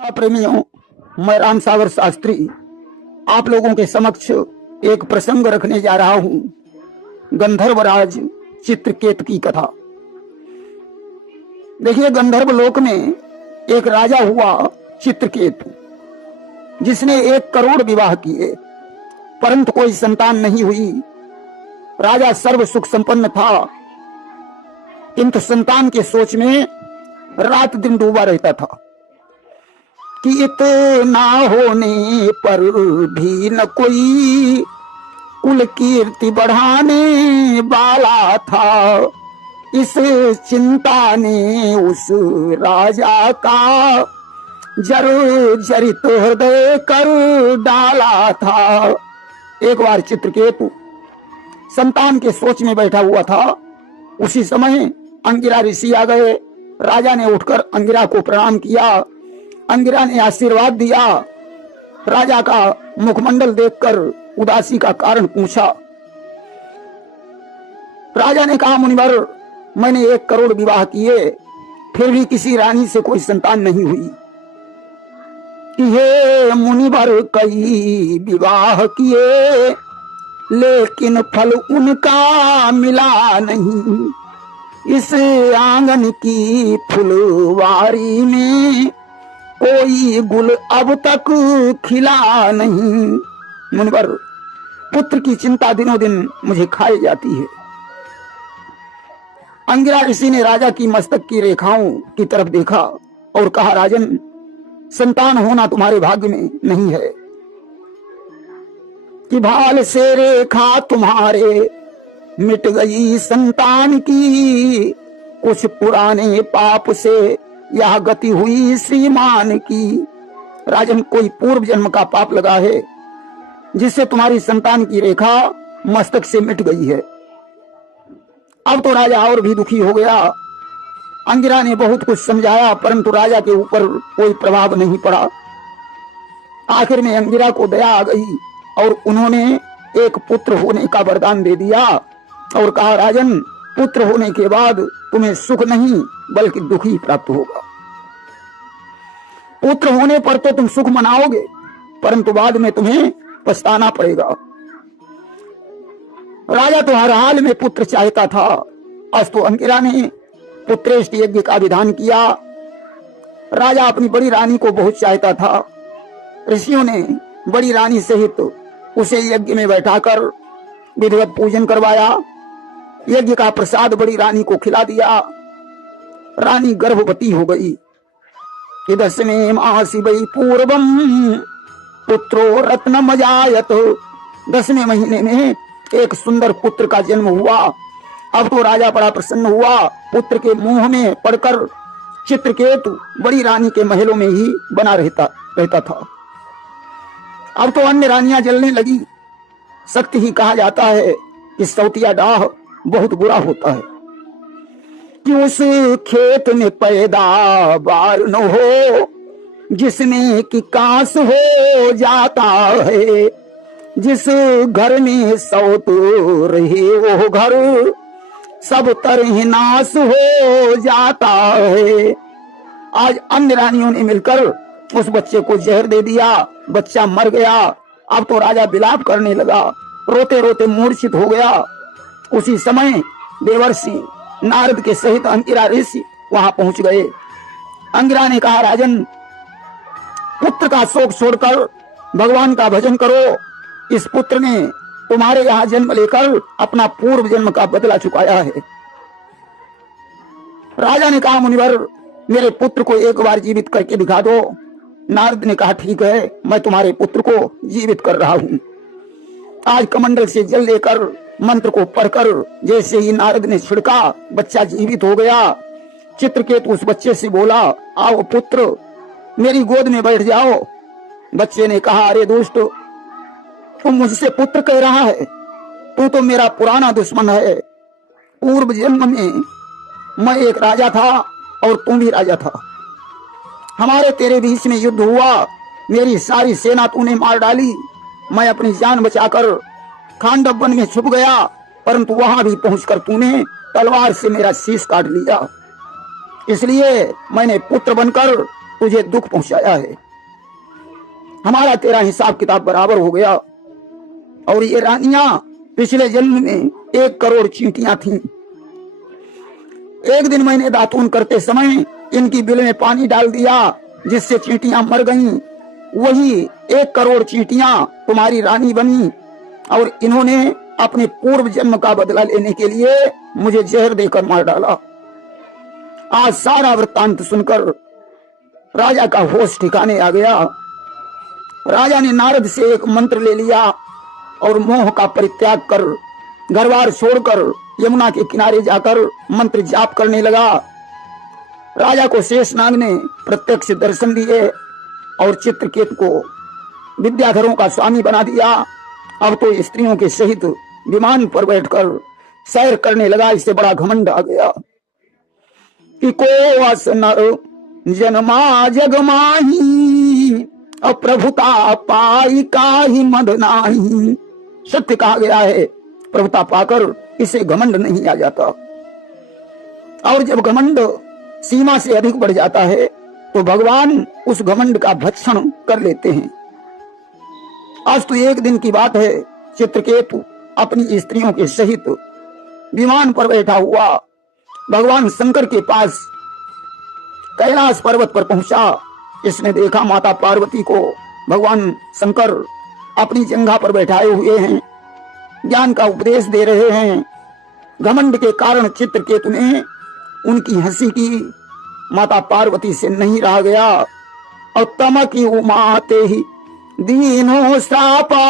प्रेमियों, मैं राम सागर शास्त्री आप लोगों के समक्ष एक प्रसंग रखने जा रहा हूं। गंधर्वराज चित्रकेतु की कथा। देखिए, गंधर्व लोक में एक राजा हुआ चित्रकेतु, जिसने 1 करोड़ विवाह किए, परंतु कोई संतान नहीं हुई। राजा सर्व सुख संपन्न था, किंतु संतान के सोच में रात दिन डूबा रहता था कि इतना होने पर भी न कोई कुल कीर्ति बढ़ाने वाला था। इस चिंता ने उस राजा का जर्जरित हृदय कर डाला था। एक बार चित्रकेतु संतान के सोच में बैठा हुआ था। उसी समय अंगिरा ऋषि आ गए। राजा ने उठकर अंगिरा को प्रणाम किया। अंगिरा ने आशीर्वाद दिया। राजा का मुखमंडल देखकर उदासी का कारण पूछा। राजा ने कहा, मुनिवर, मैंने 1 करोड़ विवाह किए, फिर भी किसी रानी से कोई संतान नहीं हुई। ये मुनिवर कई विवाह किए, लेकिन फल उनका मिला नहीं। इस आंगन की फुलवारी में कोई गुल अब तक खिला नहीं। मुनिवर, पुत्र की चिंता दिनों दिन मुझे खाई जाती है। अंगिरा ऋषि ने राजा की मस्तक की रेखाओं की तरफ देखा और कहा, राजन, संतान होना तुम्हारे भाग्य में नहीं है कि भाल से रेखा तुम्हारे मिट गई संतान की। कुछ पुराने पाप से यह गति हुई श्रीमान की। राजन, कोई पूर्व जन्म का पाप लगा है, जिससे तुम्हारी संतान की रेखा मस्तक से मिट गई है। अब तो राजा और भी दुखी हो गया। अंगिरा ने बहुत कुछ समझाया, परंतु राजा के ऊपर कोई प्रभाव नहीं पड़ा। आखिर में अंगिरा को दया आ गई और उन्होंने एक पुत्र होने का वरदान दे दिया और कहा, राजन, पुत्र होने के बाद तुम्हें सुख नहीं बल्कि दुख ही प्राप्त होगा। पुत्र होने पर तो तुम सुख मनाओगे, परंतु बाद में तुम्हें पछताना पड़ेगा। राजा तो हर हाल में पुत्र चाहता था। अस्तु अंगिरा ने पुत्रेष्ट यज्ञ का विधान किया। राजा अपनी बड़ी रानी को बहुत चाहता था। ऋषियों ने बड़ी रानी सहित उसे यज्ञ में बैठाकर विधिवत पूजन करवाया। यज्ञ का प्रसाद बड़ी रानी को खिला दिया। रानी गर्भवती हो गई। 10वें मासी वै पूर्वम पुत्रो रत्नमजायत। 10वें महीने में एक सुंदर पुत्र का जन्म हुआ। अब तो राजा बड़ा प्रसन्न हुआ। पुत्र के मुंह में पड़कर चित्रकेतु बड़ी रानी के महलों में ही बना रहता था। अब तो अन्य रानियां जलने लगी। सत्य ही कहा जाता है कि सौतिया डाह बहुत बुरा होता है कि उस खेत में पैदावार न हो जिसमें कि कांस हो जाता है। जिस घर में सौत रहे वो घर सब तरह नाश हो जाता है। आज अन्य रानियों ने मिलकर उस बच्चे को जहर दे दिया। बच्चा मर गया। अब तो राजा विलाप करने लगा, रोते रोते मूर्छित हो गया। उसी समय देवर्षि नारद के सहित अंगिरा ऋषि वहां पहुंच गए। अंगिरा ने कहा, राजन, पुत्र का शोक छोड़कर भगवान का भजन करो। इस पुत्र ने तुम्हारे यहाँ जन्म लेकर अपना पूर्व जन्म का बदला चुकाया है। राजा ने कहा, मुनिवर, मेरे पुत्र को एक बार जीवित करके दिखा दो। नारद ने कहा, ठीक है, मैं तुम्हारे पुत्र को जीवित कर रहा हूं। आज कमंडल से जल लेकर मंत्र को पढ़कर जैसे ही नारद ने छिड़का, बच्चा जीवित हो गया। चित्रकेतु उस बच्चे से बोला, आओ पुत्र, मेरी गोद में बैठ जाओ। बच्चे ने कहा, अरे दुष्ट, तुम मुझसे पुत्र कह रहा है? तू तो मेरा पुराना दुश्मन है। पूर्व जन्म में मैं एक राजा था और तुम भी राजा था। हमारे तेरे बीच में युद्ध हुआ। मेरी सारी सेना तूने मार डाली। मैं अपनी जान बचाकर खांडव वन में छुप गया, परंतु वहां भी पहुंचकर तूने तलवार से मेरा शीश काट लिया। इसलिए मैंने पुत्र बनकर तुझे दुख पहुंचाया है, हमारा तेरा हिसाब किताब बराबर हो गया। और ये रानियां पिछले जन्म में 1 करोड़ चींटियां थीं। एक दिन मैंने दातून करते समय इनकी बिल में पानी डाल दिया, जिससे चींटियां मर गईं। वही 1 करोड़ चींटियां तुम्हारी रानी बनी, और इन्होंने अपने पूर्व जन्म का बदला लेने के लिए मुझे जहर देकर मार डाला। आज सारा वृत्तांत सुनकर राजा का होश ठिकाने आ गया। राजा ने नारद से एक मंत्र ले लिया और मोह का परित्याग कर घरबार छोड़कर यमुना के किनारे जाकर मंत्र जाप करने लगा। राजा को शेषनाग ने प्रत्यक्ष दर्शन दिए और चित्रकेतु को विद्याधरों का स्वामी बना दिया। अब तो स्त्रियों के सहित विमान पर बैठकर सैर करने लगा। इससे बड़ा घमंड आ गया कि को अस नर जन्मा जग माही, अप्रभुता पाई काहि मद नाही। सत्य कहा गया है, प्रभुता पाकर इसे घमंड नहीं आ जाता। और जब घमंड सीमा से अधिक बढ़ जाता है तो भगवान उस घमंड का भक्षण कर लेते हैं। आज तो एक दिन की बात है, चित्रकेतु अपनी स्त्रियों के सहित विमान पर बैठा हुआ भगवान शंकर के पास कैलाश पर्वत पर पहुंचा। इसने देखा माता पार्वती को भगवान शंकर अपनी जंघा पर बैठाए हुए हैं, ज्ञान का उपदेश दे रहे हैं। घमंड के कारण चित्रकेतु ने उनकी हंसी की। माता पार्वती से नहीं रहा गया और तमकी उमाते ही दीनो श्रापा,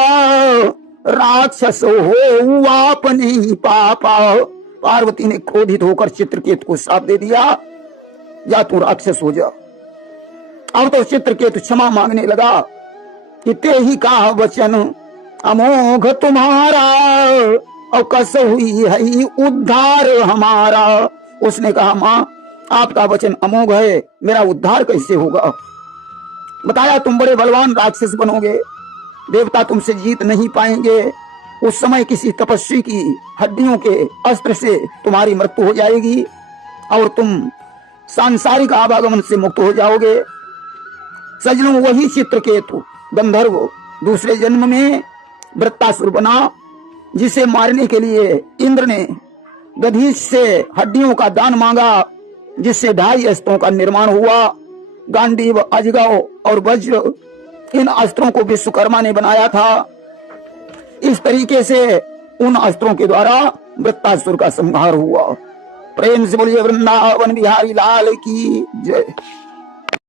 राक्षस हो आपने ही पापा। पार्वती ने क्रोधित होकर चित्रकेतु को श्राप दे दिया, या तू राक्षस हो जा। अब तो चित्रकेतु क्षमा मांगने लगा कि ते ही का वचन अमोघ तुम्हारा, और कस हुई है उद्धार हमारा। उसने कहा, माँ आपका वचन अमोघ है, मेरा उद्धार कैसे होगा? बताया तुम बड़े बलवान राक्षस बनोगे, देवता तुमसे जीत नहीं पाएंगे। उस समय किसी तपस्वी की हड्डियों के अस्त्र से तुम्हारी मृत्यु हो जाएगी और तुम सांसारिक आवागमन से मुक्त हो जाओगे। सजनों, वही चित्रकेतु गंधर्व दूसरे जन्म में वृत्तासुर बना, जिसे मारने के लिए इंद्र ने दधीच से हड्डियों का दान मांगा, जिससे 2.5 अस्त्रों का निर्माण हुआ। गांडीव, अजगव और वज्र, इन अस्त्रों को विश्वकर्मा ने बनाया था। इस तरीके से उन अस्त्रों के द्वारा वृत्तासुर का संहार हुआ। प्रेम से बोलिए वृंदावन बिहारी लाल की जय।